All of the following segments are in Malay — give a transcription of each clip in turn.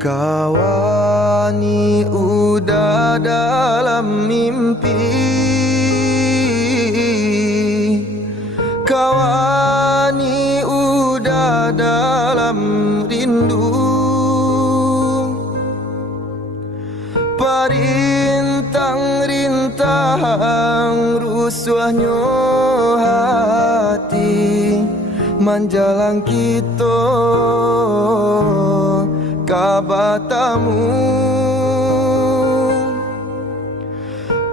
Kawani udah dalam mimpi, kawani udah dalam rindu, parintang-rintang rusuhnya hati menjalang kita kabatamu,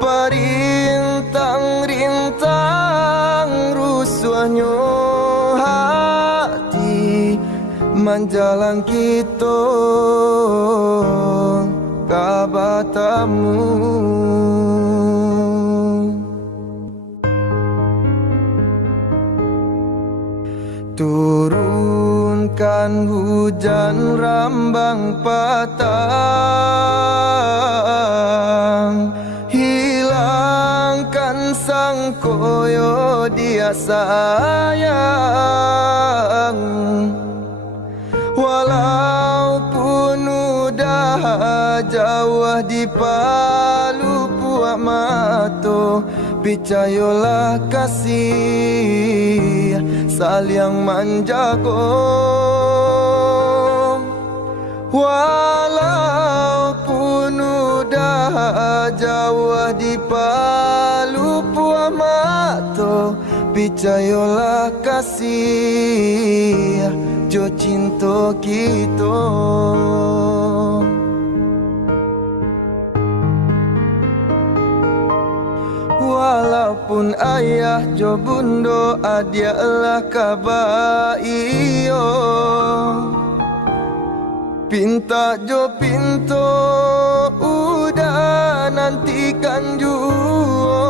parintang-rintang rusuhnya hati menjalang kita kabatamu. Turunkan hujan rambang patang, hilangkan sang koyo dia sayang. Walaupun udah jauh di palu puak mato, picayolah kasih saling menjaga. Walaupun udah jauh di palu puak mato, picayolah kasih jo cinta kita. Walaupun ayah jo bundo adialah kabaiyo, pinta jo pinto udah nantikan juo.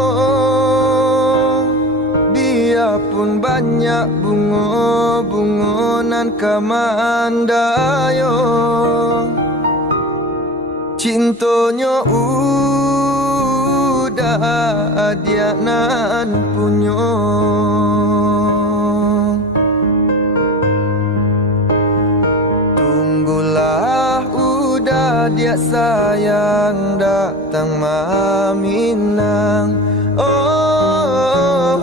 Biarpun banyak bungo-bungonan kamandayo, cintonya dia nan punyo. Tunggulah udah dia sayang datang maminang. Oh,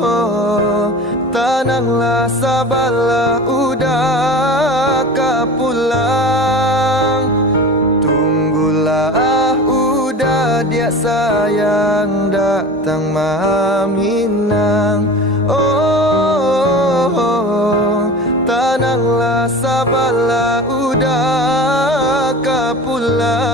tenanglah sabarlah udah kapulang. Tunggulah dia sayang datang maminang. Oh, tenanglah sabarlah udah kapulang.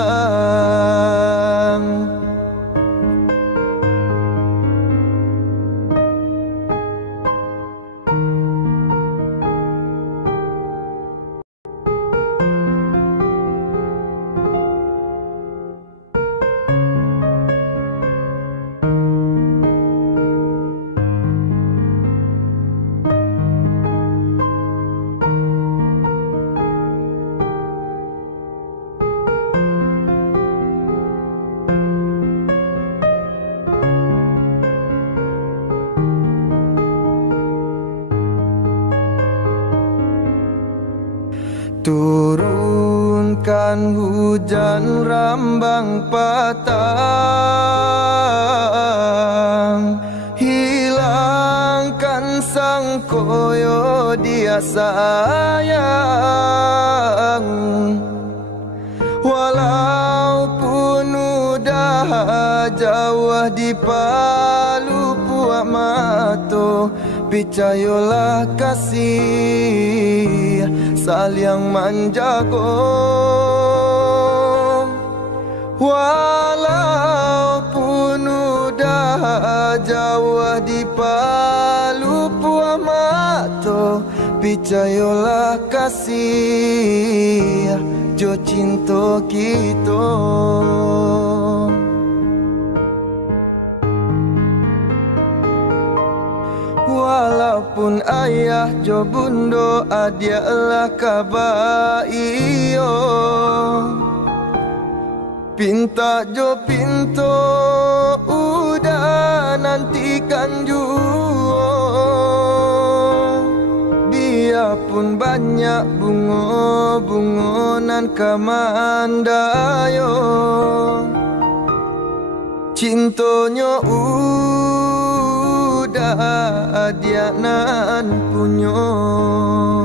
Turunkan hujan rambang patang, hilangkan sang koyo dia sayang. Walaupun udah jauh di palu puak mato, picayolah kasih saling menjaga. Walaupun udah jauh di palu puak mato, picayolah kasih jo cinta kita. Walaupun ayah jo bundo adialah kabaiyo, pinta jo pinto udah nantikan juo. Biarpun pun banyak bungo-bungonan kamandayo. Cintonyo udah adianan punyo.